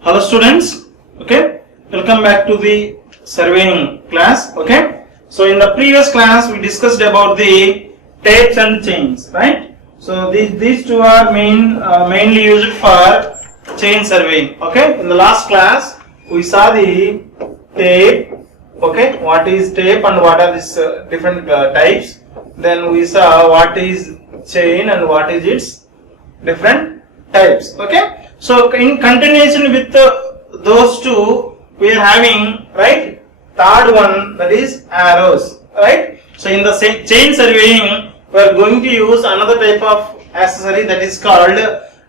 Hello students, okay, welcome back to the surveying class. Okay, so in the previous class we discussed about the tapes and chains, right? So these two are mainly used for chain surveying. Okay, in the last class we saw the tape, okay, what is tape and what are these different types. Then we saw what is chain and what is its different types. Okay, so in continuation with those two, we are having, right, third one, that is arrows, right? So in the chain surveying, we are going to use another type of accessory that is called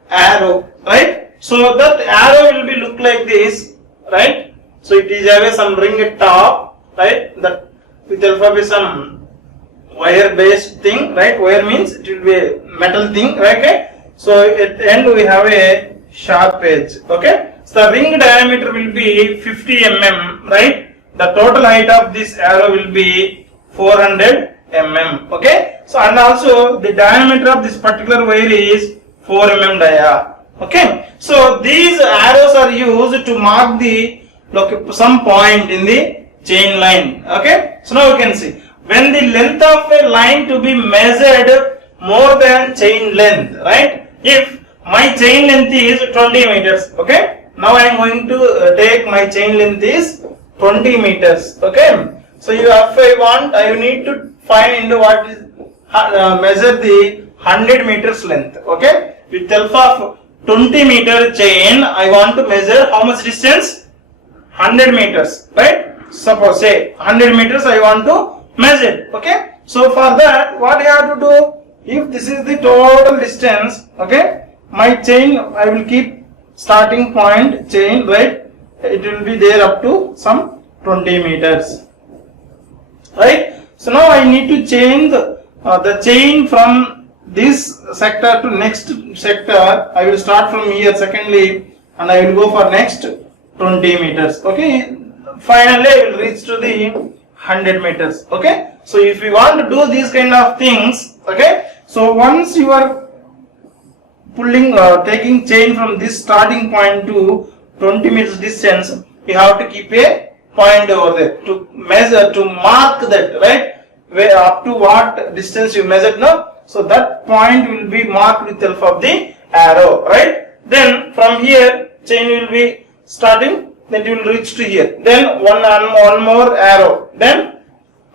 arrow, right? So that arrow will be look like this, right? So it is have some ring at top, right? That with alphabet some wire based thing, right? Wire means it will be a metal thing, right? Okay? So at the end we have a sharp edge, okay? So the ring diameter will be 50 mm, right? The total height of this arrow will be 400 mm, okay? So and also the diameter of this particular wire is 4 mm dia, okay? So these arrows are used to mark the some point in the chain line, okay? So now you can see when the length of a line to be measured more than chain length, right? If my chain length is 20 meters, okay? Now I am going to take my chain length is 20 meters, okay? So if I want, I need to find what is measure the 100 meters length, okay? With help of 20 meter chain, I want to measure how much distance? 100 meters, right? Suppose say 100 meters I want to measure, okay? So for that, what I have to do? If this is the total distance, okay, my chain I will keep starting point chain, right? It will be there up to some 20 meters, right? So now I need to change the chain from this sector to next sector. I will start from here secondly and I will go for next 20 meters, okay? Finally I will reach to the 100 meters, okay? So if you want to do these kind of things, okay, so once you are pulling taking chain from this starting point to 20 meters distance, you have to keep a point over there to measure, to mark that, right, where up to what distance you measured now. So that point will be marked with help of the arrow, right? Then from here chain will be starting, then you will reach to here, then one more arrow, then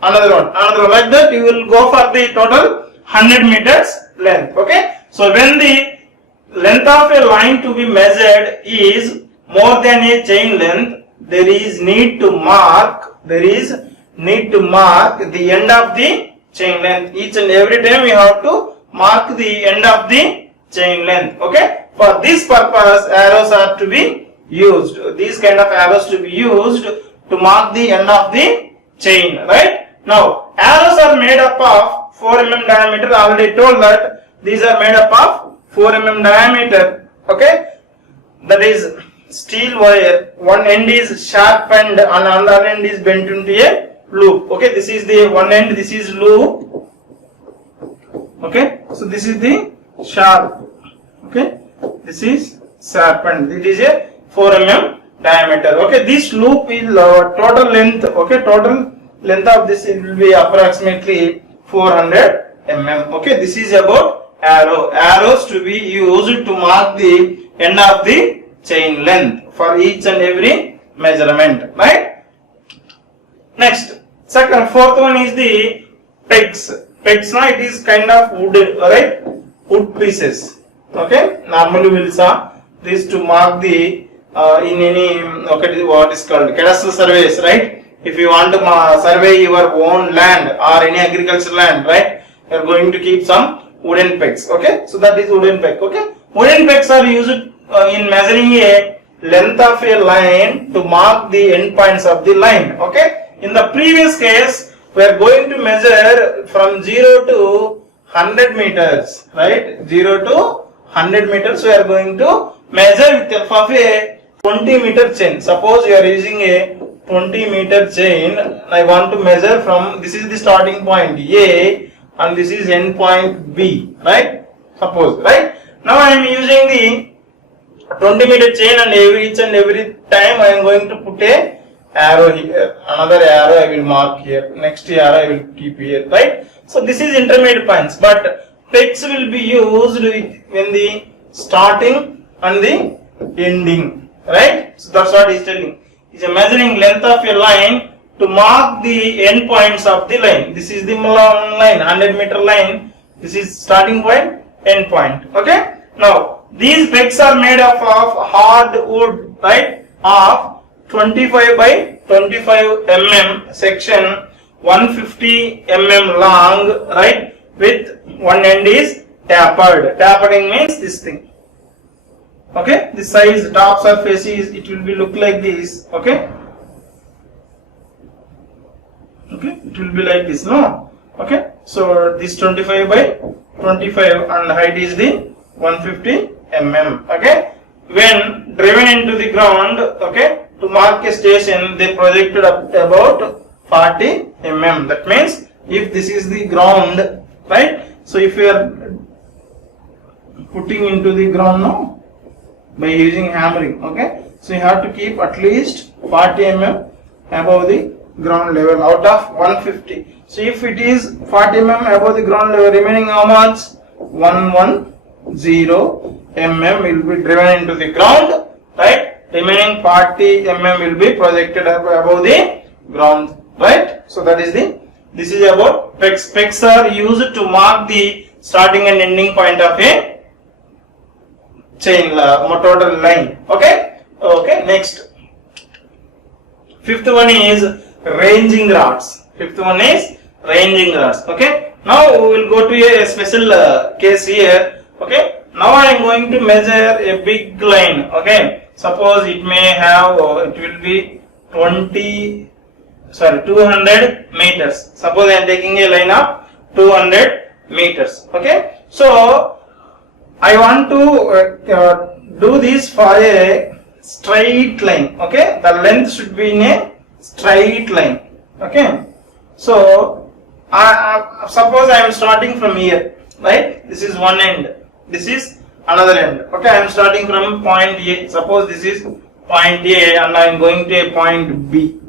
another one, like that you will go for the total 100 meters length, okay? So when the length of a line to be measured is more than a chain length, there is need to mark the end of the chain length. Each and every time we have to mark the end of the chain length, okay? For this purpose arrows are to be used, these kind of arrows to be used to mark the end of the chain, right? Now arrows are made up of 4 mm diameter. I already told that these are made up of 4 mm diameter, okay? That is steel wire, one end is sharpened and another end is bent into a loop, okay? This is the one end, this is loop, okay? So this is the sharp, okay? This is sharpened, it is a 4 mm diameter, okay? This loop is total length, okay? Total length of this will be approximately 400 mm, okay? This is about arrows to be used to mark the end of the chain length for each and every measurement, right? Next, fourth one is the pegs. Now it is kind of wood, right? Wood pieces, okay? Normally we will saw this to mark the in any, okay, what is called cadastral surveys, right? If you want to survey your own land or any agricultural land, right, you are going to keep some wooden pegs, okay? So that is wooden peg, okay? Wooden pegs are used in measuring a length of a line to mark the end points of the line, okay? In the previous case, we are going to measure from 0 to 100 meters, right? 0 to 100 meters we are going to measure with help of a 20 meter chain. Suppose you are using a 20 meter chain, I want to measure from, this is the starting point A and this is end point B, right? Suppose, right? Now I am using the 20-meter chain, and each and every time I am going to put a arrow here, another arrow I will mark here, next arrow I will keep here, right? So this is intermediate points, but pegs will be used when the starting and the ending, right? So that's what he is telling. He is measuring length of a line to mark the end points of the line. This is the line, 100-meter line. This is starting point, end point. Okay. Now these pegs are made up of hard wood, right? Of 25 by 25 mm section, 150 mm long, right? With one end is tapered. Tapering means this thing. Okay. The size, top surface is, it will be look like this. Okay. Okay. It will be like this. No. Okay. So this 25 by 25 and height is the 150 mm. Okay. When driven into the ground, okay, to mark a station, they projected up about 40 mm. That means if this is the ground, right? So if you are putting into the ground now by using hammering, okay, so you have to keep at least 40 mm above the ground level out of 150. So if it is 40 mm above the ground level, remaining how much? 110 mm will be driven into the ground, right? Remaining 40 mm will be projected above the ground, right? So that is this is about pegs. Pegs are used to mark the starting and ending point of a chain total line. Okay. Okay. Next, fifth one is ranging rods. Fifth one is ranging rods. Okay. Now we will go to a special case here. Okay. Now I am going to measure a big line. Okay. Suppose it may have, it will be 200 meters. Suppose I am taking a line of 200 meters. Okay. So I want to do this for a straight line. Okay. The length should be in a straight line. Okay. So suppose I am starting from here, right? This is one end. This is another end. Okay, I am starting from point A. Suppose this is point A and I am going to a point B.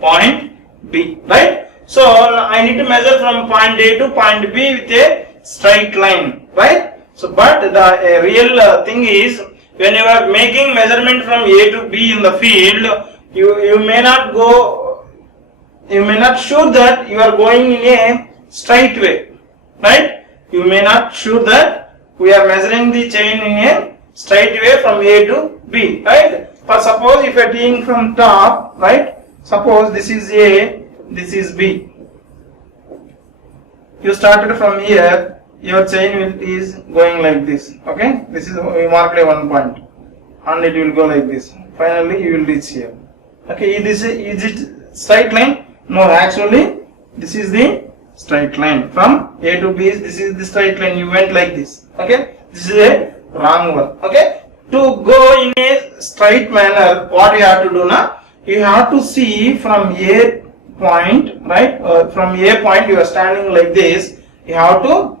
Point B, right? So I need to measure from point A to point B with a straight line, right? So, but the real thing is, when you are making measurement from A to B in the field, you may not go, you may not sure that you are going in a straight way, right? You may not sure that we are measuring the chain in a straight way from A to B, right? But suppose if you are taking from top, right? Suppose this is A, this is B. You started from here, your chain is going like this. Okay, this is we marked a 1 point, and it will go like this. Finally, you will reach here. Okay, is it straight line? No, actually, this is the straight line from A to B. This is the straight line. You went like this. Okay, this is a wrong one. Okay, to go in a straight manner, what you have to do now? You have to see from A point, right? From A point, you are standing like this. You have to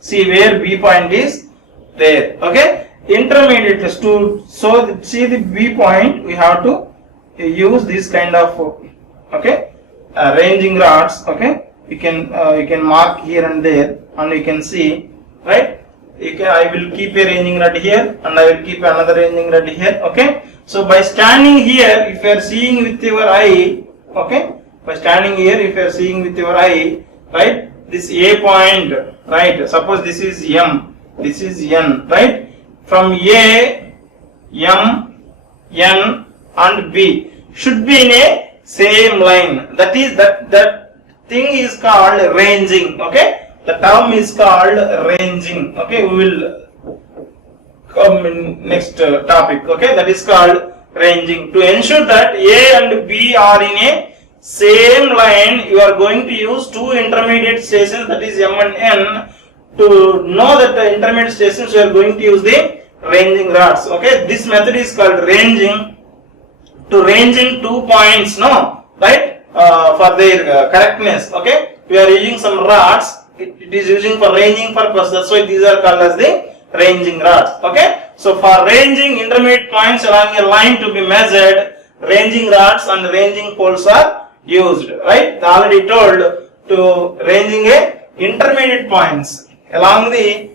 see where B point is there. Okay, intermediate to see the B point, we have to use this kind of ranging rods. Okay, you can mark here and there, and you can see, right? I will keep a ranging rod here, and I will keep another ranging rod here. Okay, so by standing here, if you are seeing with your eye, okay, by standing here, if you are seeing with your eye, right, this A point, right, suppose this is M, this is N, right, from A, M, N and B should be in a same line. That is, that thing is called ranging. Okay, the term is called ranging. Okay, we will come in next topic. Okay, that is called ranging. To ensure that A and B are in a same line, you are going to use two intermediate stations, that is M and N. To know that the intermediate stations, you are going to use the ranging rods. Okay, this method is called ranging. To ranging 2 points, no, right, for their correctness. Okay, we are using some rods. It is using for ranging purpose. That's why these are called as the ranging rods. Okay, So for ranging intermediate points along a line to be measured, ranging rods and ranging poles are used, right? They already told to ranging a intermediate points along the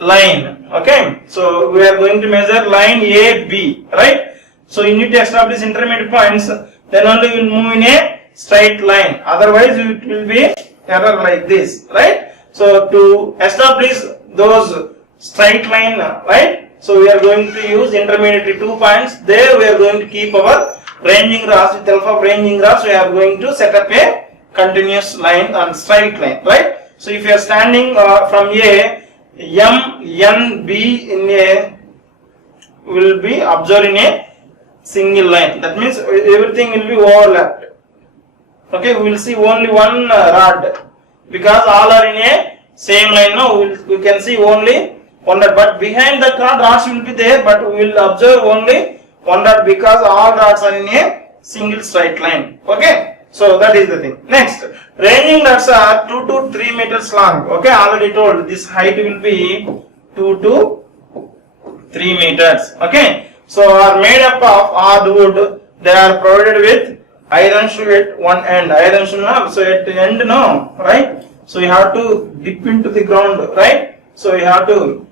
line. Okay, so we are going to measure line A, B, right? So you need to establish intermediate points, then only you will move in a straight line. Otherwise, it will be error like this, right? So to establish those straight line, right? So we are going to use intermediate 2 points. There we are going to keep our ranging rods. With help of ranging rods, we are going to set up a continuous line and straight line, right? So if you are standing from A, M, N, B in A will be observed in a single line. That means everything will be overlapped. Okay, we will see only one rod because all are in a same line. Now we can see only one rod, but behind that rod, rods will be there, but we will observe only one rod because all rods are in a single straight line. Okay, so that is the thing. Next, ranging rods are 2 to 3 meters long. Okay, already told this height will be 2 to 3 meters. Okay, so are made up of hardwood. They are provided with iron shoe at one end. Iron shoe, so at the end, no, right? So you have to dip into the ground, right? So you have to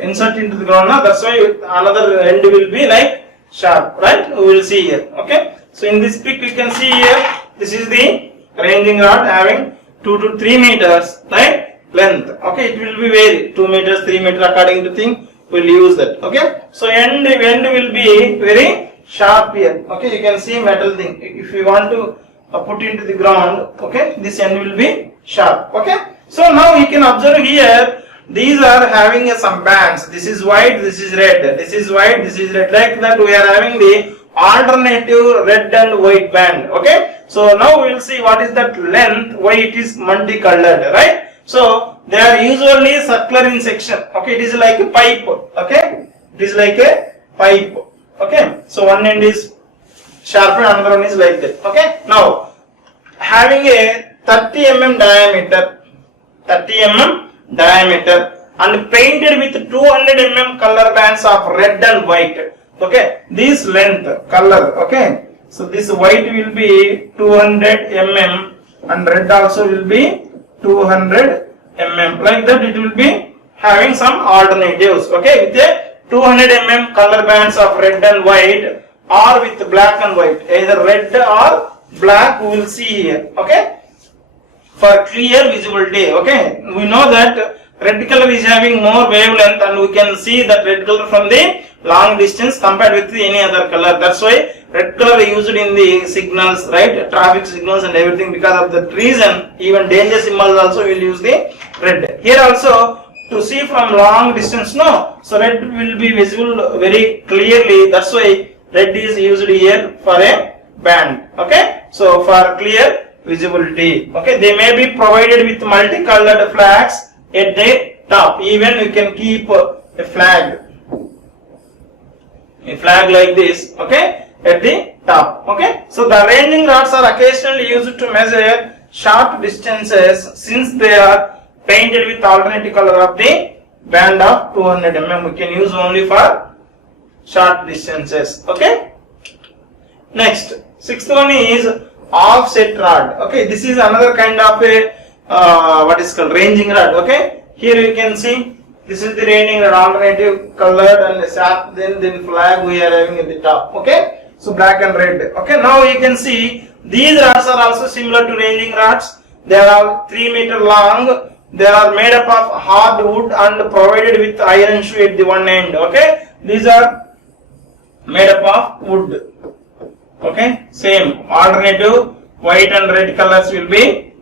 insert into the ground. Now that's why another end will be like sharp, right? We will see here. Okay. So in this pic you can see here, this is the ranging rod having 2 to 3 meters, right? Length. Okay. It will be vary 2 meters, 3 meters according to thing. We'll use that. Okay. So end will be very sharp here. Okay. You can see metal thing. If you want to put into the ground, okay, this end will be sharp. Okay. So now you can observe here. These are having some bands. This is white, this is red. This is white, this is red. Like that, we are having the alternative red and white band. Okay. So now we will see what is that length. Why it is multicolored, right? So they are usually circular in section. Okay. It is like a pipe. Okay. It is like a pipe. Okay. So one end is sharpened, another one is like that. Okay. Now having a 30 mm diameter. 30 mm diameter and painted with 200 mm color bands of red and white. Okay, this length color. Okay, so this white will be 200 mm and red also will be 200 mm. Like that, it will be having some alternatives. Okay, with a 200 mm color bands of red and white or with black and white, either red or black. We will see here. Okay. For clear visibility, okay, we know that red color is having more wavelength and we can see that red color from the long distance compared with any other color. That's why red color is used in the signals, right, traffic signals and everything. Because of that reason, even danger symbols also will use the red. Here also to see from long distance, no, so red will be visible very clearly. That's why red is used here for a band. Okay, so for clear visibility. Okay, they may be provided with multicolored flags at the top. Even you can keep a flag like this, okay, at the top. Okay, so the ranging rods are occasionally used to measure short distances since they are painted with alternative color of the band of 200 mm. We can use only for short distances. Okay, next, sixth one is offset rod. Okay, this is another kind of a what is called ranging rod. Okay, here you can see this is the ranging rod, alternative colored and sharp, then flag we are having at the top. Okay, so black and red. Okay, now you can see these rods are also similar to ranging rods. They are 3 meter long. They are made up of hardwood and provided with iron shoe at the one end. Okay, these are made up of wood. Okay, same alternative white and red colors will be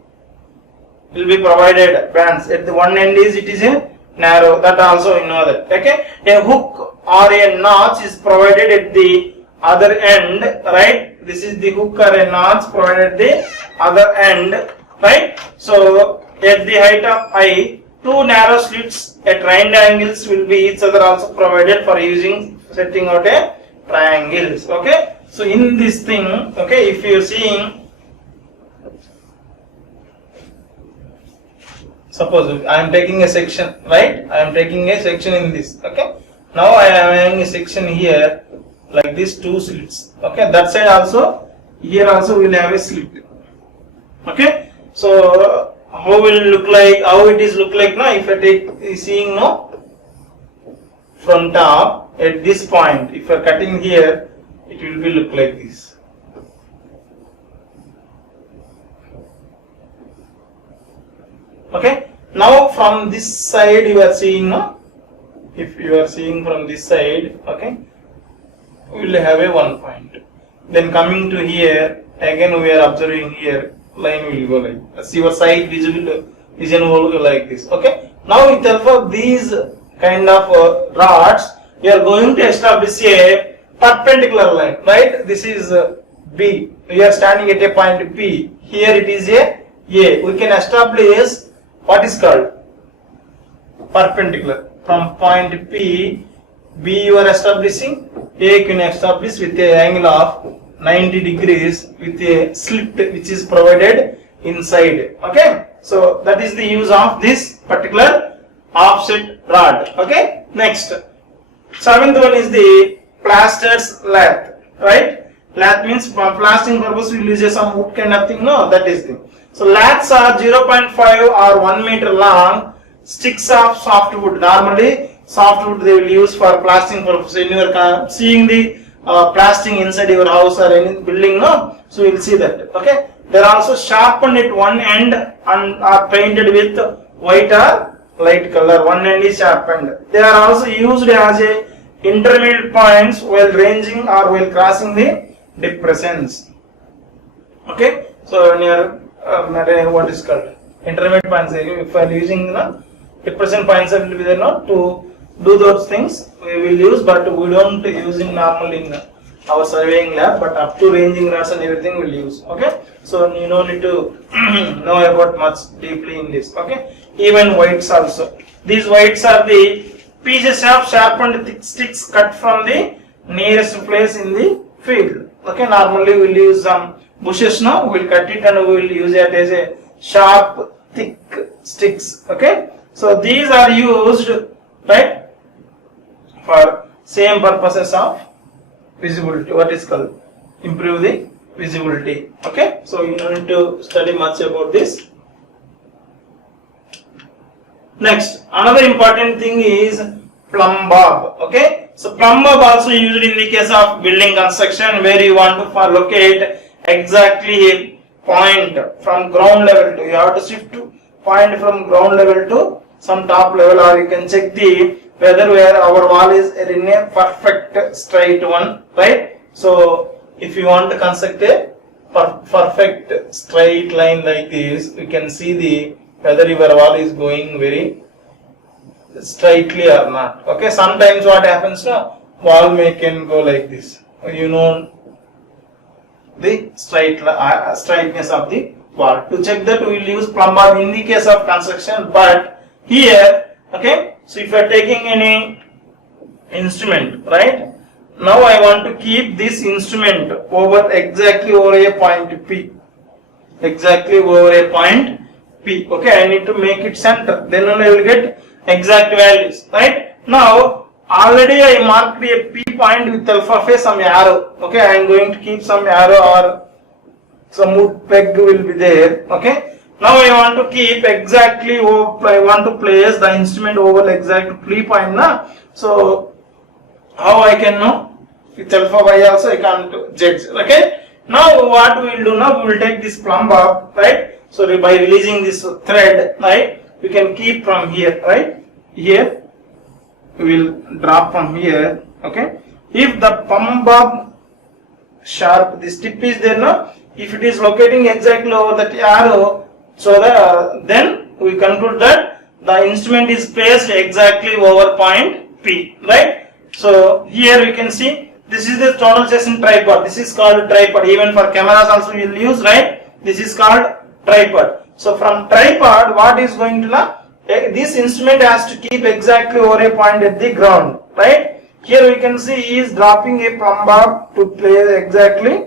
provided bands at the one end. It is a narrow, that also you know that. Okay, a hook or a notch is provided at the other end, right? This is the hook or a notch provided at the other end, right? So at the height of I, two narrow slits at right angles will be each other also provided for using setting out a triangles. Okay, so in this thing, okay, if you are seeing Suppose I am taking a section, right? I am taking a section in this. Okay. Now I am having a section here like this, two slits. Okay. That side also, here also we will have a slit. Okay. So how will it look like? How it is look like now? If I take seeing now from top at this point, if I are cutting here, it will be look like this. Okay. Now from this side you are seeing now. If you are seeing from this side, okay, we will have a 1 point. Then coming to here, again we are observing here, line will go like, as your side vision will go like this. Okay. Now with help of these kind of rods, you are going to establish a perpendicular line, right? This is B. We are standing at a point P. Here it is a. We can establish what is called perpendicular. From point P, B you are establishing, A can establish with a angle of 90 degrees with a slit which is provided inside. Okay. So that is the use of this particular offset rod. Okay. Next, seventh one is the plaster's lath. Right. Lath means for plastering purpose we will use some wood kind of thing. No, that is thing. So laths are 0.5 or 1 meter long sticks of softwood. Normally softwood they will use for plastering purpose. When you are seeing the plastering inside your house or any building, no, so you will see that. Okay. They are also sharpened at one end and are painted with white or light color. One end is sharpened. They are also used as a intermediate points while ranging or while crossing the depressions. Okay. So when you are what is called intermediate points, if I am using the depression points will be there not to do those things we will use, but we don't using normally in our surveying lab, but up to ranging rods and everything we will use. Okay. So you don't need to know about much deeply in this. Okay. Even whites also. These whites are the pieces of sharpened thick sticks cut from the nearest place in the field. Okay. Normally we will use some bushes now, we will cut it and we will use it as a sharp thick sticks. Okay. So these are used, right, for same purposes of visibility, what is called improve the visibility. Okay. So you don't need to study much about this. Next, another important thing is plumb bob. Okay. So plumb bob also used in the case of building construction where you want to locate exactly a point from ground level to, you have to shift to point from ground level to some top level, or you can check the whether where our wall is in a perfect straight one, right? So if you want to construct a perfect straight line like this, you can see the whether your wall is going very straightly or not. Okay. Sometimes what happens now, wall can go like this. You know the straightness of the wall. To check that we will use plumb bob in the case of construction, but here, okay, so if you are taking any instrument, right, now I want to keep this instrument exactly over a point P, exactly over a point P. Okay, I need to make it center, then only I will get exact values, right. Now already I marked a P point with alpha some arrow. Okay, I am going to keep some arrow or some wood peg will be there. Okay. Now I want to keep exactly, I want to place the instrument over exact P point na. So how I can know? With alpha y also I can't judge. Okay. Now what we will do now, we will take this plumb bob, right. So by releasing this thread, right, we can keep from here, right. Here we will drop from here. Okay. If the plumb bob sharp, this tip is there now, if it is locating exactly over that arrow, so then we conclude that the instrument is placed exactly over point P, right. So here we can see this is the total session tripod. This is called tripod. Even for cameras also we will use, right. This is called tripod. So from tripod, what is going to this instrument has to keep exactly over a point at the ground, right. Here we can see he is dropping a plumb bob to place exactly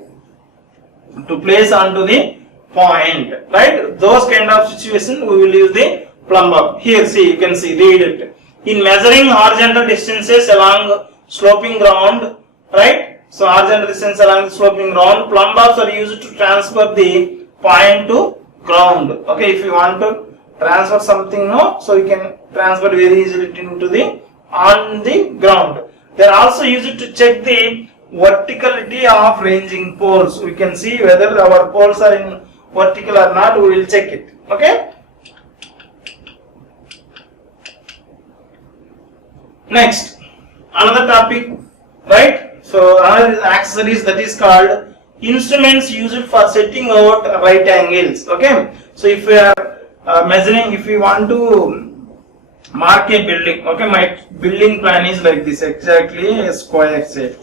to place onto the point, right. Those kind of situation we will use the plumb up. Here see, you can see, read it. In measuring horizontal distances along sloping ground, right? So horizontal distance along the sloping ground, plumb ups are used to transfer the point to ground. Okay, if you want to transfer something, no, so you can transfer very easily into the on the ground. They are also used to check the verticality of ranging poles. We can see whether our poles are in vertical or not. We will check it. Okay. Next, another topic, right? So another accessories, that is called instruments used for setting out right angles. Okay. So if we are measuring, if we want to mark a building, okay, my building plan is like this, exactly a square shape.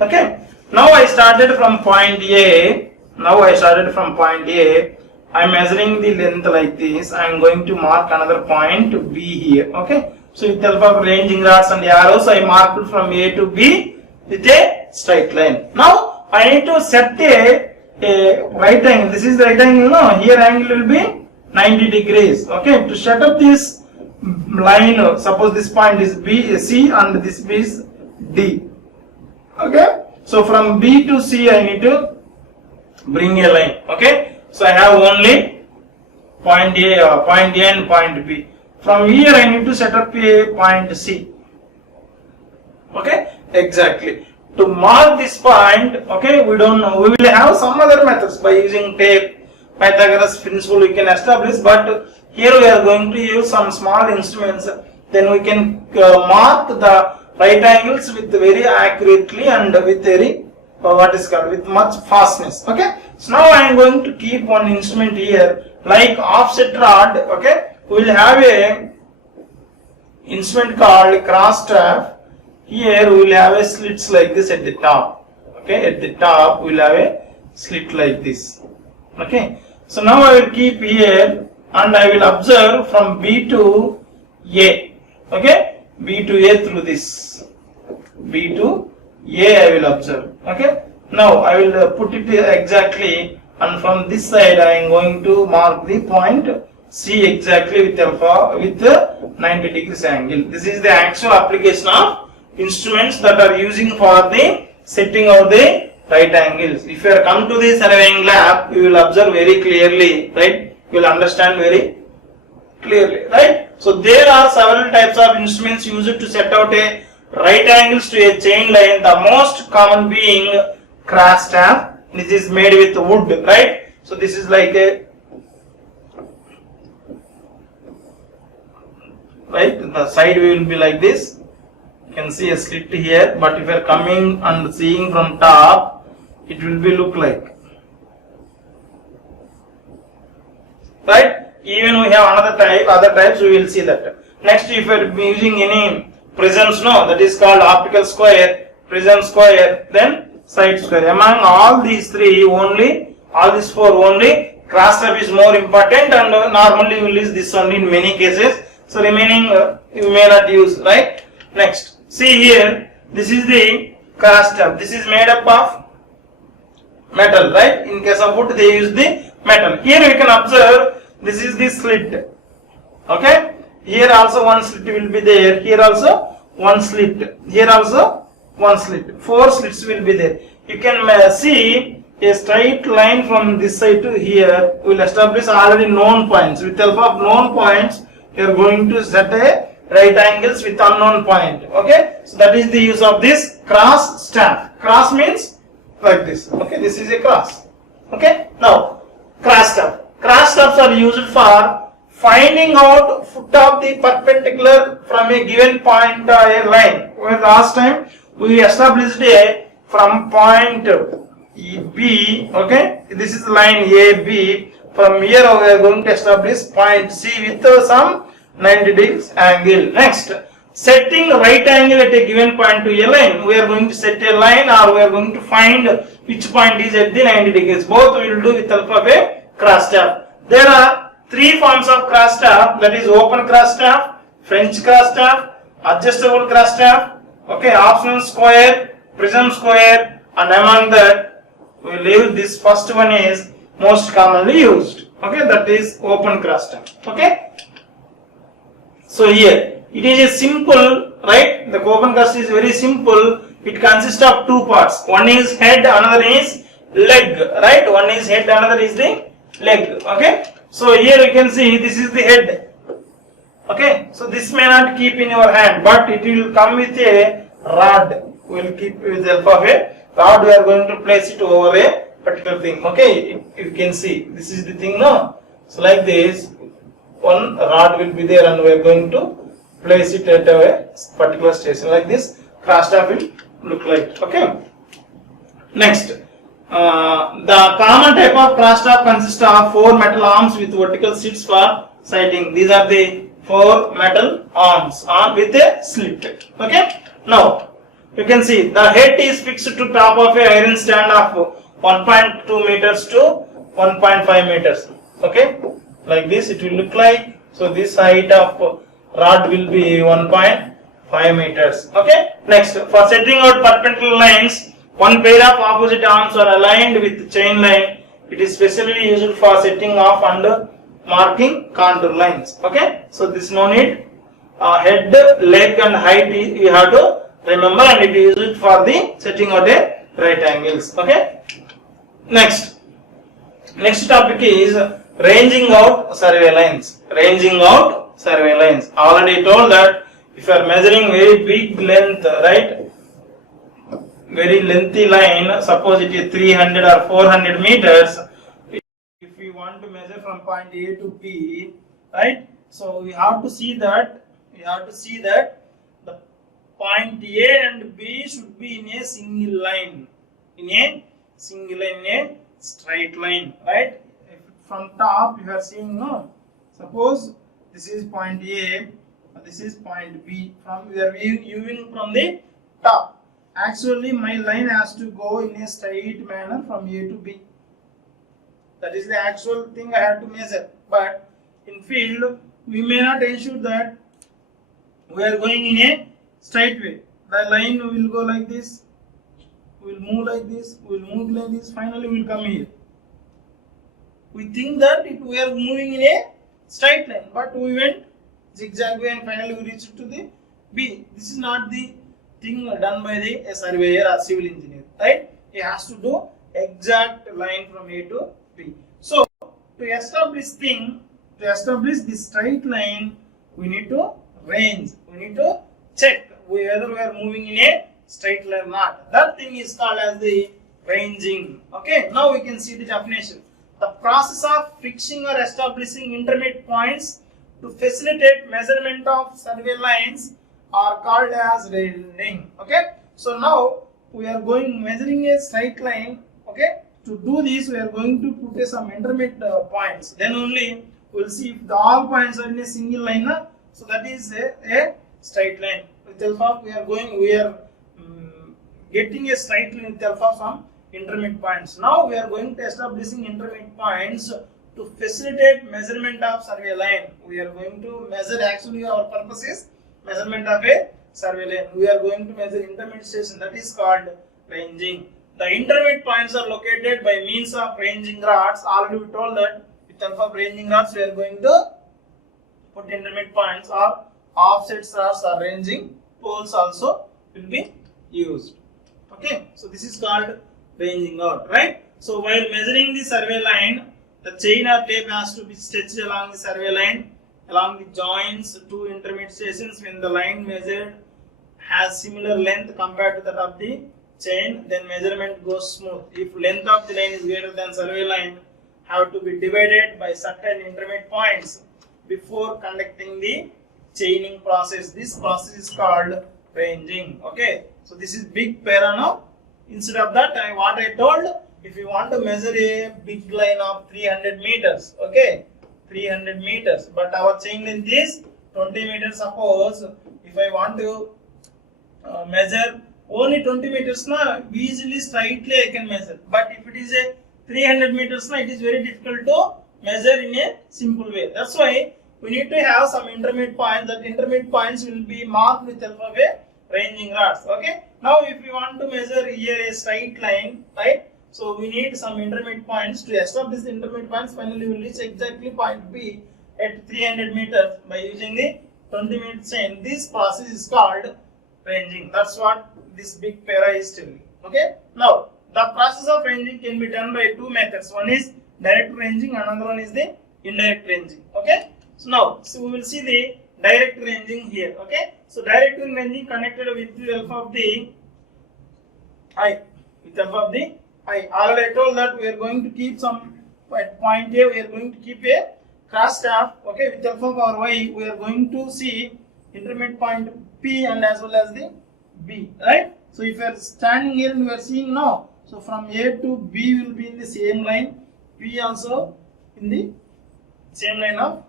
Okay. Now I started from point A. I am measuring the length like this. I am going to mark another point B here. Okay. So with the help of ranging rods and arrows, I marked from A to B with a straight line. Now I need to set a right angle. This is the right angle. No, here angle will be 90 degrees. Okay. To set up this line, suppose this point is B, C, and this B is D. Okay. So from B to C, I need to bring a line. Okay. So I have only point A and point B. From here I need to set up a point C. Okay, exactly. To mark this point, okay, we don't know. We will have some other methods by using tape, Pythagoras principle we can establish, but here we are going to use some small instruments. Then we can mark the right angles with very accurately and with very with much fastness. Okay. So now I am going to keep one instrument here like offset rod. Okay. We will have a instrument called cross staff. Here we will have a slits like this at the top. Okay, at the top we will have a slit like this. Okay, so now I will keep here and I will observe from B to A. Okay, B to A through this. B to A I will observe. Okay, now I will put it exactly, and from this side I am going to mark the point C exactly with alpha with the 90 degrees angle. This is the actual application of instruments that are using for the setting of the right angles. If you are come to the surveying lab, you will observe very clearly, right? You will understand very clearly, right? So there are several types of instruments used to set out a right angles to a chain line. The most common being cross staff. This is made with wood, right? So this is like a right, the side will be like this. You can see a slit here, but if you are coming and seeing from top, it will be look like, right? Even we have another type, other types we will see that. Next, if you are using any prisms, no, that is called optical square, prism square, then side square. Among all these three, only all these four, only cross staff is more important, and normally we will use this only in many cases. So remaining you may not use, right? Next, see here, this is the cross staff. This is made up of metal, right? In case of wood, they use the metal. Here we can observe this is the slit. Okay? Here also one slit will be there. Here also one slit. Here also one slit. 4 slits will be there. You can see a straight line from this side to here. We will establish already known points. With the help of known points, you are going to set a right angles with unknown point. Okay, so that is the use of this cross staff. Cross means like this. Okay, this is a cross. Okay, now cross staff. Cross staffs are used for finding out foot of the perpendicular from a given point or a line. Where last time we established a from point B. Okay, this is line AB. From here we are going to establish point C with some 90 degrees angle. Next, setting right angle at a given point to a line. We are going to set a line, or we are going to find which point is at the 90 degrees. Both we will do with help of a cross staff. There are 3 forms of cross staff, that is open cross staff, French cross staff, adjustable cross staff, okay, optional square, prism square, and among that we leave this first one is most commonly used. Okay, that is open cross staff. Okay, So here it is a simple, right? The Koppen crust is very simple. It consists of two parts. One is head, another is leg, right? One is head, another is the leg. Okay. So here you can see this is the head. Okay. So this may not keep in your hand, but it will come with a rod. We will keep with the help of a rod. We are going to place it over a particular thing. Okay. You can see this is the thing now. So like this, one rod will be there, and we are going to place it at a particular station. Like this, crossstaff will look like. Okay. Next, the common type of crossstaff consists of 4 metal arms with vertical slits for sighting. These are the 4 metal arms with a slit. Okay. Now you can see the head is fixed to top of a iron stand of 1.2 meters to 1.5 meters. Okay. Like this it will look like. So this height of rod will be 1.5 meters. Okay. Next, for setting out perpendicular lines, one pair of opposite arms are aligned with chain line. It is specially used for setting off and marking contour lines. Okay. So this no need. Head, leg and height you have to remember, and it is used for the setting out a right angles. Okay. Next topic is ranging out survey lines. Ranging out survey lines. Already told that if you are measuring very big length, right, very lengthy line, suppose it is 300 or 400 meters, if we want to measure from point A to B, right, so we have to see that the point A and B should be in a single line, in a straight line, right? If from top you are seeing, no, suppose this is point A, this is point B. From we are viewing from the top. Actually, my line has to go in a straight manner from A to B. That is the actual thing I have to measure. But in field, we may not ensure that we are going in a straight way. The line will go like this, will move like this, will move like this, finally will come here. We think that we are moving in a straight line, but we went zigzag way and finally we reached to the B. This is not the thing done by the surveyor or civil engineer, right? He has to do exact line from A to B. So to establish this straight line, we need to range. We need to check whether we are moving in a straight line or not. That thing is called as the ranging. Okay. Now we can see the definition. The process of fixing or establishing intermediate points to facilitate measurement of survey lines are called as ranging. Okay. So now we are measuring a straight line. Okay. To do this, we are going to put some intermediate points. Then only we will see if all points are in a single line. So that is a straight line. With help of we are getting a straight line with help of some intermediate points. Now we are going to establishing intermediate points to facilitate measurement of survey line. We are going to measure, actually our purpose is measurement of a survey line. We are going to measure intermediate station, that is called ranging. The intermediate points are located by means of ranging rods. Already we told that with help of ranging rods we are going to put intermediate points, or offset rods or ranging poles also will be used. Okay, so this is called ranging out, right? So while measuring the survey line, the chain or tape has to be stretched along the survey line, along the joints, two intermediate stations. When the line measured has similar length compared to that of the chain, then measurement goes smooth. If length of the line is greater than survey line, have to be divided by certain intermediate points before conducting the chaining process. This process is called ranging. Okay, so this is big para now. Instead of that, what I told, if you want to measure a big line of 300 meters, okay, 300 meters, but our chain length is 20 meters. Suppose if I want to measure only 20 meters, easily straightly I can measure. But if it is a 300 meters, it is very difficult to measure in a simple way. That's why we need to have some intermediate points. That intermediate points will be marked with help of a ranging rods. Okay. Now, if we want to measure here a straight line, right? So we need some intermediate points. To establish the intermediate points, finally we will reach exactly point B at 300 meters by using the 20 minute chain. This process is called ranging. That's what this big para is telling. Okay. Now the process of ranging can be done by two methods. One is direct ranging, another one is the indirect ranging. Okay. So now we will see the direct ranging here. Okay. So direct ranging connected with the help of the I. With the help of the I. Already I told that we are going to keep some at point A. We are going to keep a cross tab. Okay. With the help of our Y, we are going to see intermediate point P and as well as the B. Right. So if you are standing here and we are seeing now. So from A to B will be in the same line. P also in the same line of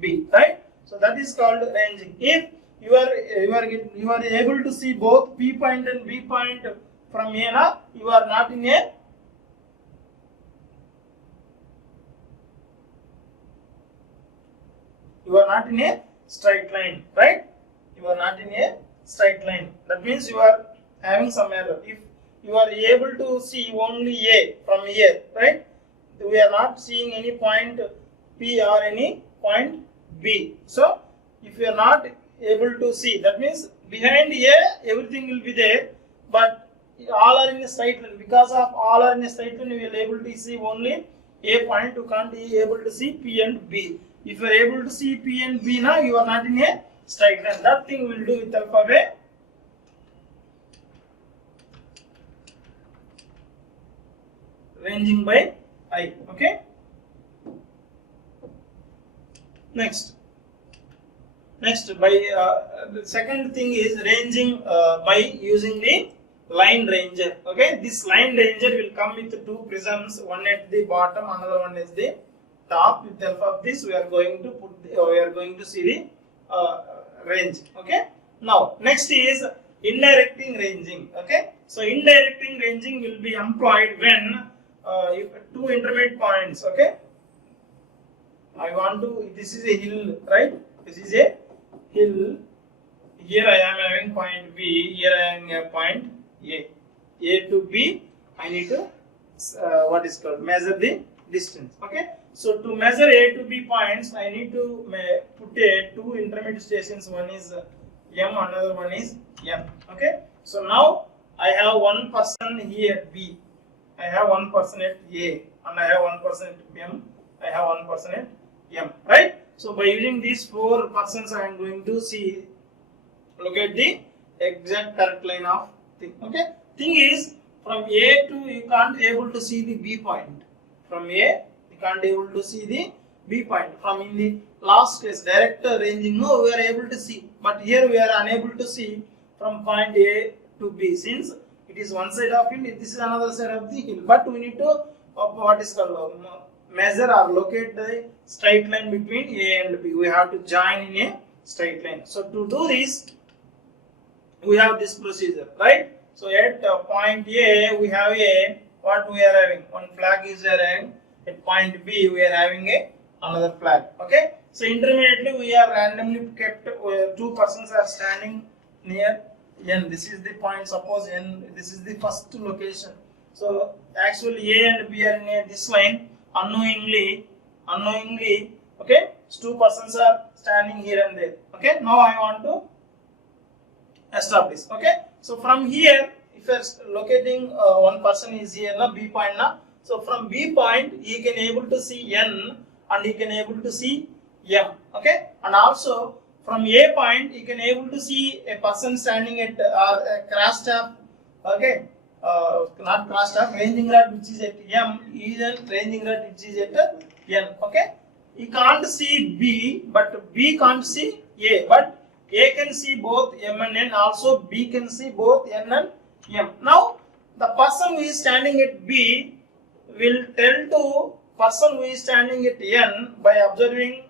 B. Right. So that is called ranging. If you are able to see both P point and B point from A, now you are not in a straight line, right? You are not in a straight line. That means you are having some error. If you are able to see only A from here, right? We are not seeing any point P or any point B. So if you are not able to see, that means behind A everything will be there, but all are in a straight line. Because of all are in a straight line, we will able to see only A point. You can't be able to see P and B. If you are able to see P and B now, you are not in a straight line. That thing will do with help of a ranging by I. Okay. Next by the second thing is ranging by using the line ranger. Okay, this line ranger will come with two prisms, one at the bottom, another one is the top. With the help of this, we are going to see the range. Okay. Now next is indirecting ranging. Okay, so indirecting ranging will be employed when two intermediate points. Okay, this is a hill, right? This is a hill. Here I am having point B, here I am having point A to B. I need to measure the distance. Okay, so to measure A to B points, I need to put two intermediate stations. One is M, another one is N. Okay, so now I have one person here B. I have one person at A and I have one person at M. I have one person at M. Right? So by using these four persons, I am going to locate the exact correct line of thing. Okay. Thing is, from A to you can't able to see the B point. From A you can't able to see the B point. From in the last case direct ranging, no, we are able to see, but here we are unable to see from point A to B, since it is one side of hill, this is another side of the hill. But we need to measure or locate the straight line between A and B. We have to join in a straight line. So to do this, we have this procedure, right? So at point A, we have what we are having? One flag is there. At point B, we are having another flag. Okay. So intermediately, we are randomly kept. Two persons are standing near N. This is the point. Suppose N. This is the first location. So actually, A and B are near this line. Unknowingly, okay, two persons are standing here and there. Okay, now I want to establish. Okay, so from here, if you are locating one person is here now, B point now. So from B point, he can able to see N and he can able to see M. Okay, and also from A point, he can able to see a person standing at a cross tab. Okay. Not cross tab, ranging rod which is at M, is a ranging rod which is at N. Okay, he can't see B, but B can't see A, but A can see both M and N. Also, B can see both N and M. Now, the person who is standing at B will tell to person who is standing at N by observing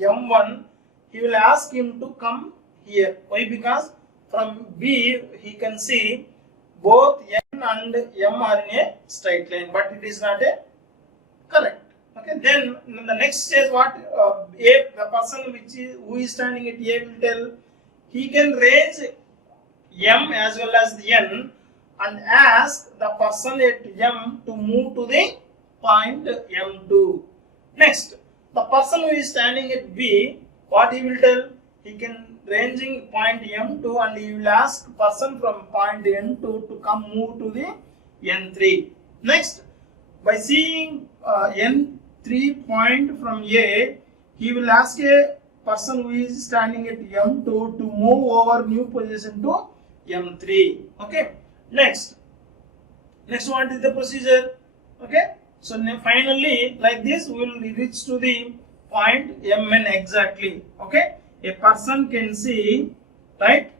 M1. He will ask him to come here. Why? Because from B he can see both N and M are in a straight line, but it is not a correct. Okay, then in the next stage, what the person who is standing at A will tell, he can raise M as well as the N and ask the person at M to move to the point M2. Next, the person who is standing at B, what he will tell, he can ranging point M2 and he will ask person from point N2 to come move to the N3. Next, by seeing N3 point from A, he will ask a person who is standing at M2 to move over new position to M3. Okay. Next what is the procedure? Okay. So finally, like this, we will reach to the point Mn exactly. Okay. A person can see, right?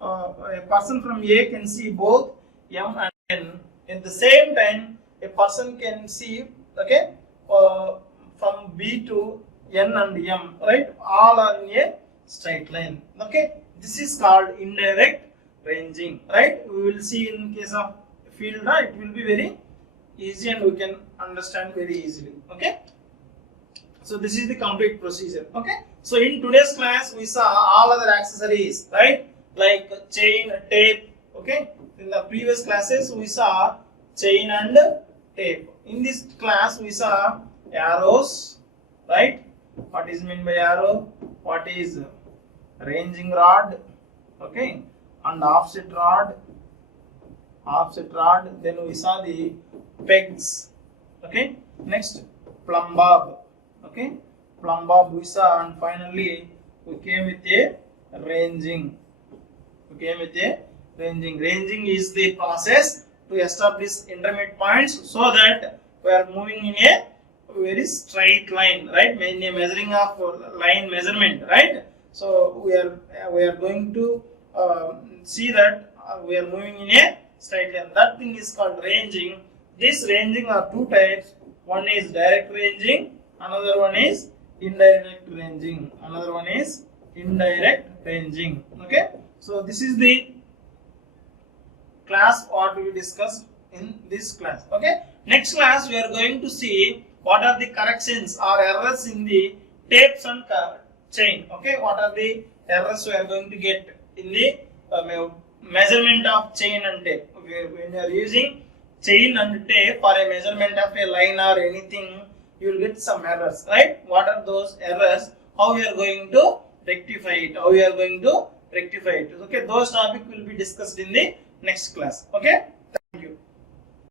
A person from A can see both M and N. At the same time, a person can see, okay, from B to N and M, right? All are in a straight line. Okay. This is called indirect ranging, right? We will see in case of field, right? It will be very easy and we can understand very easily. Okay. So this is the complete procedure. Okay. So in today's class we saw all other accessories, right? Like chain, tape. Okay. In the previous classes we saw chain and tape. In this class we saw arrows, right? What is meant by arrow? What is ranging rod? Okay. And offset rod. Then we saw the pegs. Okay. Next, plumb bob. Okay. Plumb bob we saw, and finally we came with a ranging. Ranging is the process to establish intermediate points so that we are moving in a very straight line, right? In a measuring of line measurement, right? So we are going to see that we are moving in a straight line. That thing is called ranging. This ranging are two types. One is direct ranging, another one is indirect ranging. Okay. So this is the class what we discussed in this class. Okay. Next class we are going to see what are the corrections or errors in the tapes and chain. Okay. What are the errors we are going to get in the measurement of chain and tape. When you are using chain and tape for a measurement of a line or anything, you will get some errors, right? What are those errors? How we are going to rectify it? Okay, those topics will be discussed in the next class. Okay.